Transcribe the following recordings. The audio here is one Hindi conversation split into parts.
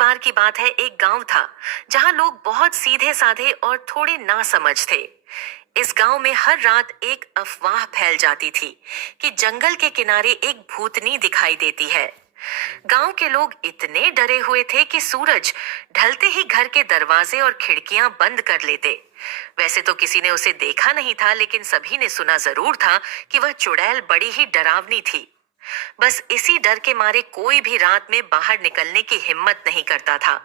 बार की बात है, एक गांव था जहां लोग बहुत सीधे साधे और थोड़े नासमझ थे। इस गांव में हर रात एक अफवाह फैल जाती थी कि जंगल के किनारे एक भूतनी दिखाई देती है। गांव के लोग इतने डरे हुए थे कि सूरज ढलते ही घर के दरवाजे और खिड़कियां बंद कर लेते। वैसे तो किसी ने उसे देखा नहीं था, लेकिन सभी ने सुना जरूर था कि वह चुड़ैल बड़ी ही डरावनी थी। बस इसी डर के मारे कोई भी रात में बाहर निकलने की हिम्मत नहीं करता था।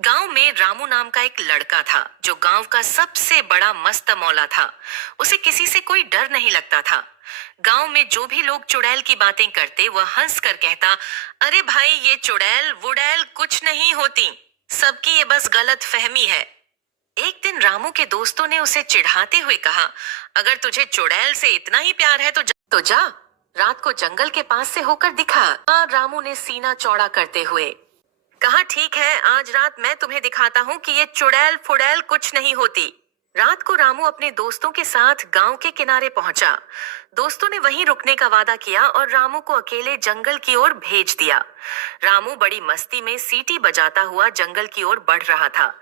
गांव में रामू नाम का एक लड़का था जो गांव का सबसे बड़ा मस्त मौला था। उसे किसी से कोई डर नहीं लगता था। गांव में जो भी लोग चुड़ैल की बातें करते वह हंस कर कहता, अरे भाई, ये चुड़ैल वुड़ैल कुछ नहीं होती, सबकी ये बस गलत फहमी है। एक दिन रामू के दोस्तों ने उसे चिढ़ाते हुए कहा, अगर तुझे चुड़ैल से इतना ही प्यार है तो जा रात को जंगल के पास से होकर दिखा। रामू ने सीना चौड़ा करते हुए कहा, ठीक है, आज रात मैं तुम्हें दिखाता हूँ कि ये चुड़ैल फुड़ैल कुछ नहीं होती। रात को रामू अपने दोस्तों के साथ गांव के किनारे पहुंचा। दोस्तों ने वहीं रुकने का वादा किया और रामू को अकेले जंगल की ओर भेज दिया। रामू बड़ी मस्ती में सीटी बजाता हुआ जंगल की ओर बढ़ रहा था।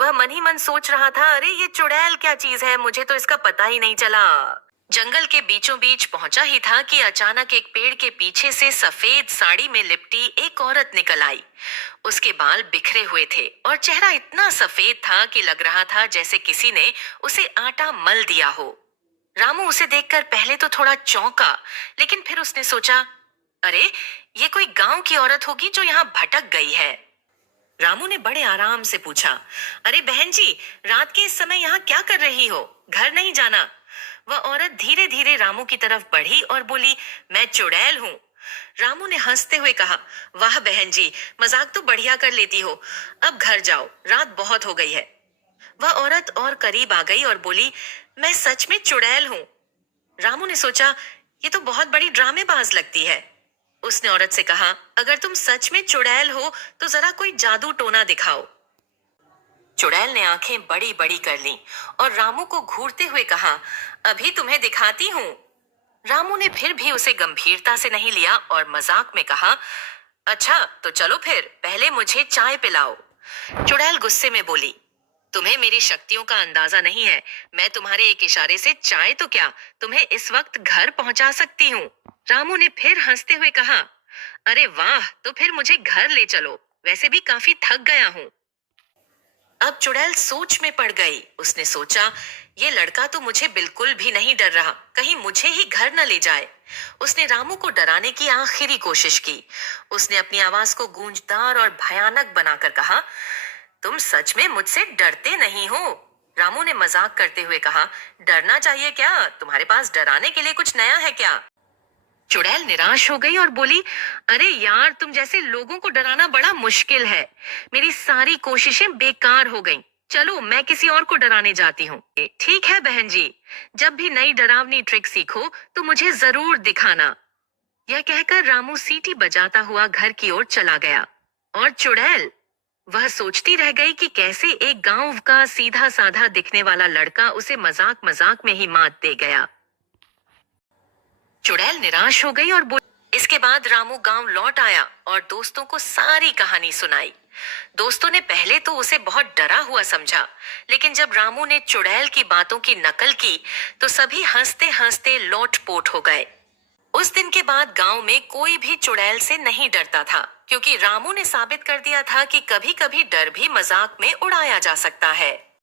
वह मन ही मन सोच रहा था, अरे ये चुड़ैल क्या चीज है, मुझे तो इसका पता ही नहीं चला। जंगल के बीचों बीच पहुंचा ही था कि अचानक एक पेड़ के पीछे से सफेद साड़ी में लिपटी एक औरत निकल आई। उसके बाल बिखरे हुए थे और चेहरा इतना सफेद था कि लग रहा था जैसे किसी ने उसे आटा मल दिया हो। रामू उसे देखकर पहले तो थोड़ा चौंका, लेकिन फिर उसने सोचा, अरे ये कोई गांव की औरत होगी जो यहाँ भटक गई है। रामू ने बड़े आराम से पूछा, अरे बहन जी, रात के इस समय यहाँ क्या कर रही हो, घर नहीं जाना? वह औरत धीरे धीरे रामू की तरफ बढ़ी और बोली, मैं चुड़ैल हूँ। रामू ने हंसते हुए कहा, वाह बहन जी, मजाक तो बढ़िया कर लेती हो, अब घर जाओ, रात बहुत हो गई है। वह औरत और करीब आ गई और बोली, मैं सच में चुड़ैल हूँ। रामू ने सोचा, ये तो बहुत बड़ी ड्रामेबाज लगती है। उसने औरत से कहा, अगर तुम सच में चुड़ैल हो तो जरा कोई जादू टोना दिखाओ। चुड़ैल ने आंखें बड़ी बड़ी कर लीं और रामू को घूरते हुए कहा, अभी तुम्हें दिखाती हूँ। रामू ने फिर भी उसे गंभीरता से नहीं लिया और मजाक में कहा, अच्छा तो चलो फिर, पहले मुझे चाय पिलाओ। चुड़ैल गुस्से में बोली, तुम्हें मेरी शक्तियों का अंदाजा नहीं है, मैं तुम्हारे एक इशारे से चाय तो क्या, तुम्हें इस वक्त घर पहुंचा सकती हूँ। रामू ने फिर हंसते हुए कहा, अरे वाह, तो फिर मुझे घर ले चलो, वैसे भी काफी थक गया हूँ। अब चुड़ैल सोच में पड़ गई। उसने सोचा, ये लड़का तो मुझे बिल्कुल भी नहीं डर रहा, कहीं मुझे ही घर न ले जाए। उसने रामू को डराने की आखिरी कोशिश की। उसने अपनी आवाज को गूंजदार और भयानक बनाकर कहा, तुम सच में मुझसे डरते नहीं हो? रामू ने मजाक करते हुए कहा, डरना चाहिए क्या, तुम्हारे पास डराने के लिए कुछ नया है क्या? चुड़ैल निराश हो गई और बोली, अरे यार, तुम जैसे लोगों को डराना बड़ा मुश्किल है, मेरी सारी कोशिशें बेकार हो गईं। चलो मैं किसी और को डराने जाती हूँ। ठीक है बहन जी, जब भी नई डरावनी ट्रिक सीखो तो मुझे जरूर दिखाना। यह कहकर रामू सीटी बजाता हुआ घर की ओर चला गया और चुड़ैल, वह सोचती रह गई कि कैसे एक गांव का सीधा साधा दिखने वाला लड़का उसे मजाक मजाक में ही मात दे गया। चुड़ैल निराश हो गई और बोली। इसके बाद रामू गांव लौट आया और दोस्तों को सारी कहानी सुनाई। दोस्तों ने पहले तो उसे बहुत डरा हुआ समझा, लेकिन जब रामू ने चुड़ैल की बातों की नकल की तो सभी हंसते हंसते लोटपोट हो गए। उस दिन के बाद गांव में कोई भी चुड़ैल से नहीं डरता था, क्योंकि रामू ने साबित कर दिया था कि कभी कभी डर भी मजाक में उड़ाया जा सकता है।